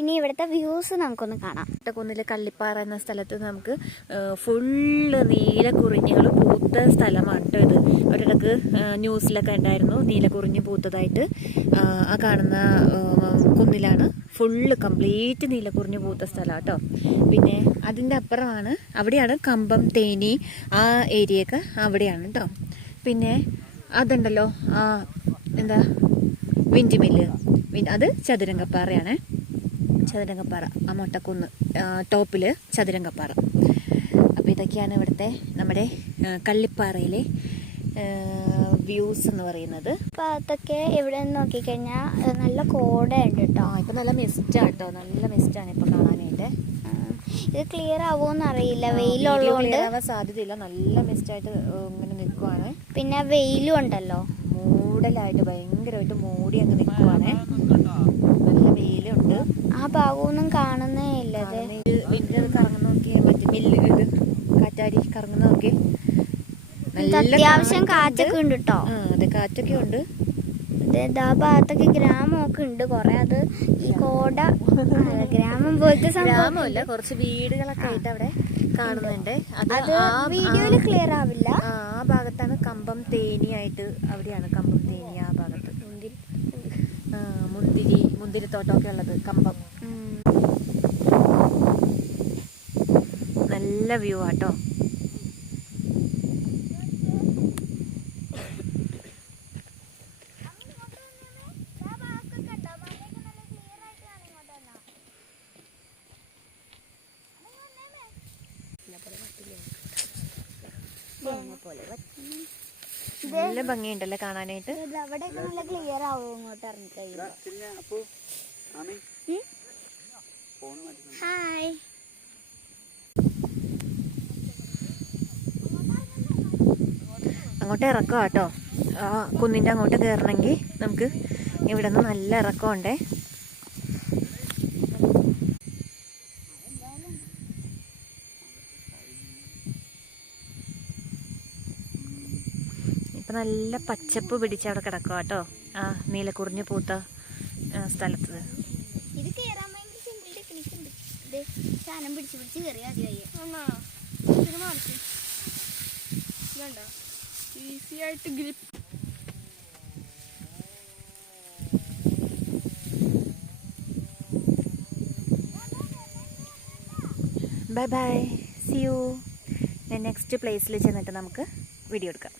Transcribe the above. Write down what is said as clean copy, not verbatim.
ഇനി ഇവിടുത്തെ വ്യൂസ് നമുക്കൊന്ന് കാണാം. കുന്നിലെ കള്ളിപ്പാറ എന്ന സ്ഥലത്ത് നമുക്ക് ഫുള്ള് നീലക്കുറിഞ്ഞികൾ പൂത്ത സ്ഥലമാണ് കേട്ടോ ഇത്. ഒരിടക്ക് ന്യൂസിലൊക്കെ ഉണ്ടായിരുന്നു നീലക്കുറിഞ്ഞി പൂത്തതായിട്ട്. ആ കാണുന്ന കുന്നിലാണ് ഫുള്ള് കംപ്ലീറ്റ് നീലക്കുറിഞ്ഞി പൂത്ത സ്ഥലം കേട്ടോ. പിന്നെ അതിൻ്റെ അപ്പുറമാണ്, അവിടെയാണ് കമ്പം, തേനി, ആ ഏരിയയൊക്കെ അവിടെയാണ് കേട്ടോ. പിന്നെ അതുണ്ടല്ലോ എന്താ വിൻഡ്മില്ല്, അത് ചതുരംഗപ്പാറയാണ്. ചതുരംഗപ്പാറ, ആ മൊട്ടക്കുന്ന് ടോപ്പിൽ ചതുരംഗപ്പാറ. അപ്പോൾ ഇതൊക്കെയാണ് ഇവിടുത്തെ നമ്മുടെ കള്ളിപ്പാറയിലെ വ്യൂസ് എന്ന് പറയുന്നത്. അപ്പോൾ അതൊക്കെ ഇവിടെ നിന്ന് നോക്കിക്കഴിഞ്ഞാൽ നല്ല കോടയുണ്ട് കേട്ടോ. ഇപ്പം നല്ല മിസ്റ്റാണ് കേട്ടോ, നല്ല മിസ്റ്റാണ് ഇപ്പോൾ കാണാനായിട്ട്. ഇത് ക്ലിയർ ആവുമെന്ന് അറിയില്ല, വെയിലുള്ളതുകൊണ്ട് ആവാൻ സാധ്യതയില്ല. നല്ല മിസ്റ്റായിട്ട് ഇങ്ങനെ നിൽക്കുവാണ്. പിന്നെ വെയിലും ഉണ്ടല്ലോ, മൂടലായിട്ട് ഭയങ്കരമായിട്ട് മൂടി അങ്ങ് നിൽക്കുവാണ്. നല്ല വെയിലുണ്ട്. ആ ഭാഗമൊന്നും കാണുന്നേ ഇല്ല. ഇത് കറങ്ങുന്ന നോക്കിയാൽ മറ്റേ മില്ല് ഇത് കാറ്റാടി കറങ്ങുന്ന നോക്കി. അത്യാവശ്യം കാറ്റൊക്കെ ഉണ്ട് കേട്ടോ. അതെ, കാറ്റൊക്കെ ഉണ്ട്. ആ ഭാഗത്തൊക്കെ ഗ്രാമമൊക്കെ ഉണ്ട് കുറെ. അത് ഈ കോട ഗ്രാമം പോലത്തെ ഗ്രാമമല്ല, കുറച്ച് വീടുകളൊക്കെ ആയിട്ട് അവിടെ കാണുന്നുണ്ട്. അത് വീഡിയോയിൽ ക്ലിയർ ആവില്ല. ആ ഭാഗത്താണ് കമ്പം, തേനി ആയിട്ട്. അവിടെയാണ് കമ്പം, തേനി ആ ഭാഗത്ത്. മുന്തിരിത്തോട്ടമൊക്കെ ഉള്ളത് കമ്പം. നല്ല വ്യൂ ആട്ടോ. നല്ല ഭംഗിയുണ്ടല്ലേ കാണാനായിട്ട്. അവിടെയൊക്കെ നല്ല ക്ലിയർ ആവും ഇങ്ങോട്ട് ഇറങ്ങിക്കഴിഞ്ഞാൽ. ഹായ്, അങ്ങോട്ട് ഇറക്കം കേട്ടോ. ആ കുന്നിൻ്റെ അങ്ങോട്ട് കയറണമെങ്കിൽ നമുക്ക് ഇവിടെ നിന്ന് നല്ല ഇറക്കമുണ്ടേ. ഇപ്പം നല്ല പച്ചപ്പ് പിടിച്ച് അവിടെ കിടക്കുക കേട്ടോ, ആ നീലക്കുറിഞ്ഞ് പൂത്ത സ്ഥലത്ത്. ഇത് കേറാൻ ഭയങ്കര സിമ്പിൾ ടെക്നിക്ക് ഉണ്ട്. സാധനം പിടിച്ച് കയറിയാൽ മതിയായി. ഈസി ആയിട്ട് grip. Bye bye, see you. Next പ്ലേസിൽ ചെന്നിട്ട് നമുക്ക് വീഡിയോ എടുക്കാം.